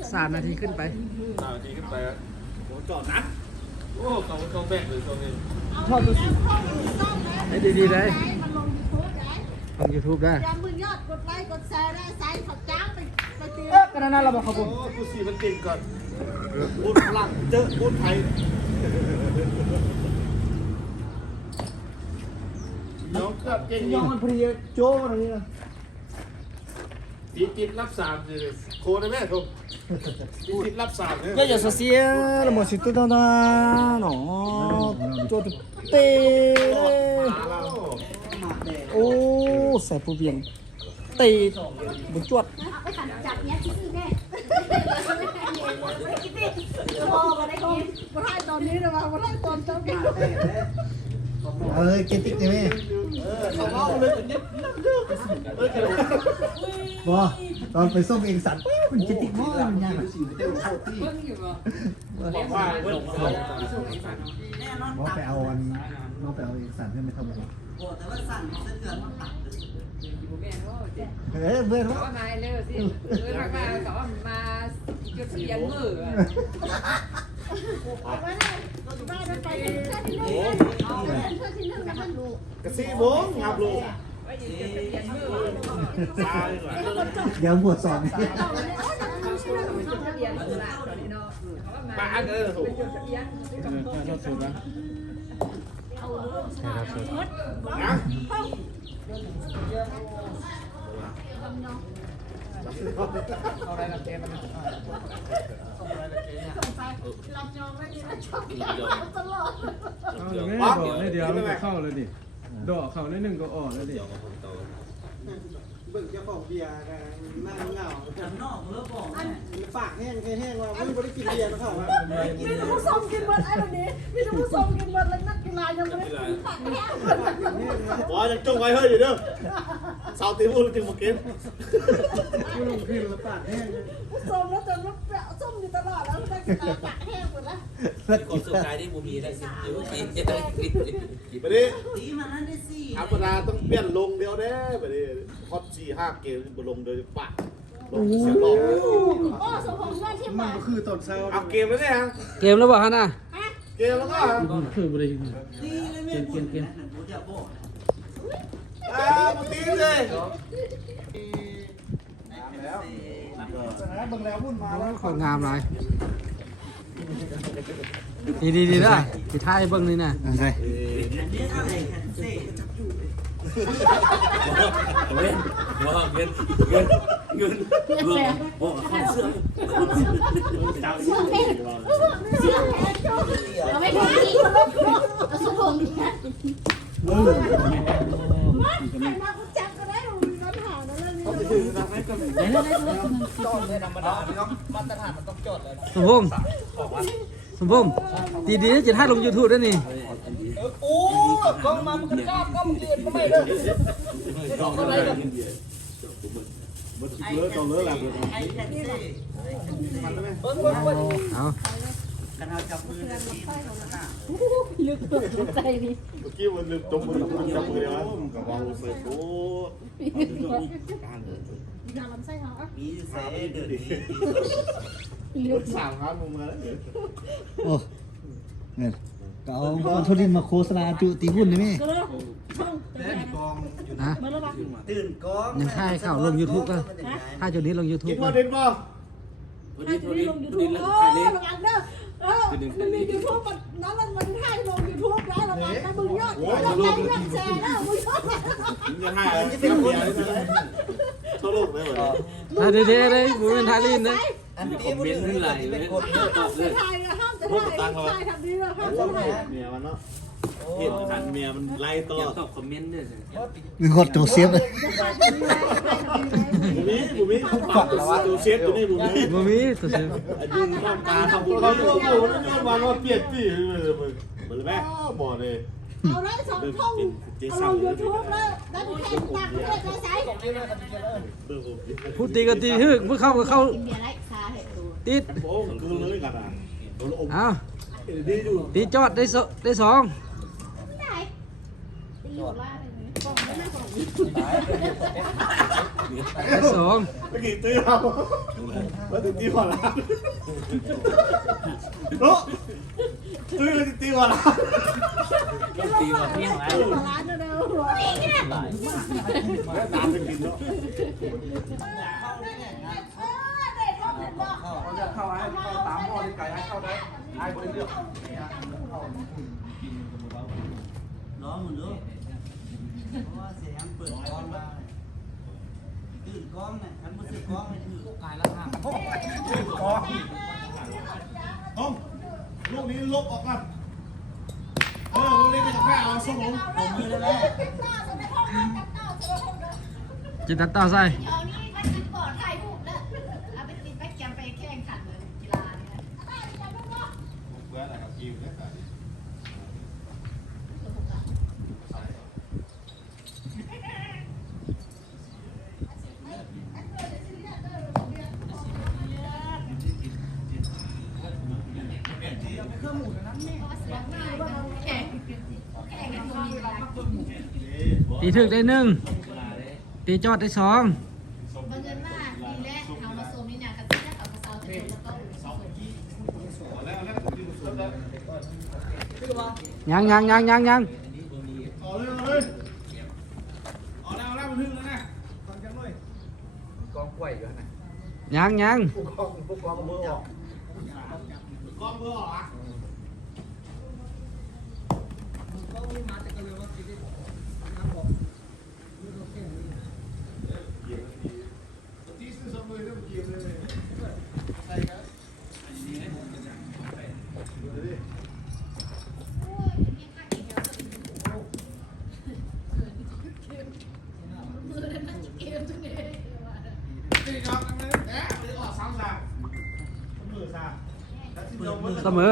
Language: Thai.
3 นาทีขึ้นไป 3 นาทีขึ้นไปโอ้จอดนะโอ้เขาแบกเลยตรงนี้ ชอบดูสิให้ดีๆเลยลง YouTube ได้ ยามมือยอดกดไลค์กดแชร์ได้ใส่ขอบจ้างไปตี ก็นั่นเราบอกขอบคุณ โอ้กูสีมันเก่งก่อนพูดพลังเจอพูดไทยน้องก็เก่ง ยองมันเพลียโจ้อะไรนี่นะ ติดรับ3เลยโคได้ไหมทุกติดรับ3เนี่ย 야, social, 멋있다, 너. 저, 때. 오, 세부비엔. 때. 뭐, 쭈. ไปขันจับเนี้ยที่นี่แน่พอมาได้กินมาได้ตอนนี้เลยมาได้ตอนเช้ากิน เกติกได้ไหม เขาเล่าเลยอันนี้ บ่ตอนไปส่งเอกสารมันเกติกมากมันยาก บอกว่า บ่ไปเอาอันน้องไปเอาเอกสารขึ้นไปทำอะไรเบื่อ có mai leo gì người mà có mà chưa tiền mở มาได้ไปเพื่อนที่นึ่งเพื่อนที่นึ่งนะมันลูก กระซีโบงงับลูก เดี๋ยวบวชสอน บ้านถูกนะไม่บอกเลยเดี๋ยวมันก็เข้าเลยดิดอกเข้านิดนึงก็ออกเลยดิ เบิ่งเจ้าของเบียร์นะนั่งเหงาจำนอกเลิกบอกปากแห้งแห้งว่าไม่ได้กินเบียร์นะเขามีแต่ผู้ส่งกินเบิร์ดไอ้แบบนี้มีแต่ผู้ส่งกินเบิร์ดแล้วนักกีฬายังไม่ได้กินผักแห้ง ว่าจะจงไว้เฮ้ยอยู่เด้อสาวตีพูดจริงมากิน ผู้ลงพิมพ์ปากแห้ง ผู้ส่งแล้วจนว่าส้มอยู่ตลอดแล้วนักกีฬาผักแห้งหมดแล้ว คนสุดท้ายที่บูมีได้สิวกินจะได้กิน ไปดิธรรมดาต้องเปลี่ยนลงเดียวเด้ไปดิฮอต4-5 เกมบนลงโดยปะลงเสียรอบ โอ้สมองเพื่อนที่ มั มาน ก็คือตอนเช้า เอาเกมแล้วเนี่ยฮะ เกมแล้วบ่ฮะน่ะ เกมแล้วก็ คือบริเกม มุตีเลย เบิ่งแล้วพุ่นมาแล้ว ของงามหลายดีได้สิท้ายเบิ่งนี่น่ะใช่ เงินว่าเงินบอกเขาเสื้อ เชื่อแห้งเอาไม่ถูกอีกสมองเนี่ยมันมากูจับก็ได้มีปัญหาแล้วเรื่องนี้ สมพงษ์สมพงษ์ดีๆจะท้ายลง YouTube ด้วยนี่ เอา ลึกตัวใจนี่ เมื่อกี้มันลืมจมมือจับมือเดียวกับวางลงไปโอ้ ยาลำไส้เขาอ่ะ มีเซ่เดือด ลึก3 ครั้งลงมาแล้ว โอ้เนี่ยก็เอาโทรดินมาโฆษณาจุตีหุ้นได้ไหม ก็เลยช่อง นะ มาแล้วปะ ตื่นก้อง ยังค่ายเข้าลง YouTube ก็ถ้าจุดนี้ลง กิ YouTube น ก็ มาเด่นป่ะ ให้ดูลงยูทูบระวังเด้อมันมียูทูบมันนั้นมันให้ลงยูทูบแล้วระวังนะมึงยอดไลค์ยอดแชร์นะมึงยอด ยังให้เสียเบียร์ทั่วโลกเลยเหรอ ถ้าดีๆเลยบุญทาลินนะ อันนี้คอมเมนต์ขึ้นไหลเลยตอบเลย ถ่ายห้ามจะถ่ายทำดีเลยห้ามจะถ่าย เมียมันเนาะเห็นขันเมียมันไล่ตลอด ตอบคอมเมนต์ด้วย มีกดโจเซฟเลย บุมิฝักแล้ววะตัวเชฟตัวนี้บุมิ บ่มีตัวเซฟ ยืนน้ำตาทำบุญเขาตัวบุญนั่นวันว่าเปลี่ยนที่เหมือนแม่หมอเลย เอาได้2 ช่องเอาลงยูทูบแล้วได้แค่ตักเลยจะใช้ พูดตีก็ตีฮึกเมื่อเข้าก็เข้า กินเบียร์ไรซาให้ตัว ติด โอ้ดูเลยกันอ่ะโดนอม เอา ดีอยู่ ตีจอดได้สอง ได้ตีอยู่ล่าเลยกล่องไม่น่ากล่อง สอง เมื่อกี้ตื้อเอาแล้วตีหัวล้านโน้ตื้อเลยตีหัวล้าน ตีมาเที่ยงแล้ว ร้านเดิมหัวนี่เนี่ย แม่ตามไปกินเนาะ เด็กเขาเป็นบอก เขาจะเข้าให้เข้าตามพ่อที่ไก่ให้เข้าได้ให้บริเลือก ร้องหมดเลยเพราะว่าเสียงเปิดกล้องมาตื่นกล้องเนี่ยฉันไม่ตื่นกล้องเลยคือกายแล้วค่ะ ต้องลูกนี้ลบออกกันลูกนี้เป็นกาแฟเอาส้มผมมือเลยแม่ จิตตัดต่อใส่ เดี๋ยวนี้มันจะก่อถ่ายรูปแล้วเอาไปติดไปแกมไปแข่งขันเลยกีฬาเนี่ย เพื่ออะไรครับทีมเนี่ย ตีถึกได้หนึ่งตีจอดได้สอง บังเอิญว่าดีแรกเขามาโซมนี่เนี่ยกับที่แรกเขามาเซาจะถูกแล้วก็ ยัง เอาเลยเอาเลยเอาแล้วมันถึงแล้วนะฟังจังเลย กองกล้วยอยู่นะ ยัง พวกกองมือออกกองมือออกอ่ะที่ซื้อสมุนไพรต้องกินเลยใส่กันตีกองกันเลยแหมไม่ได้ออกซ้ำซะมือซะ เสมอ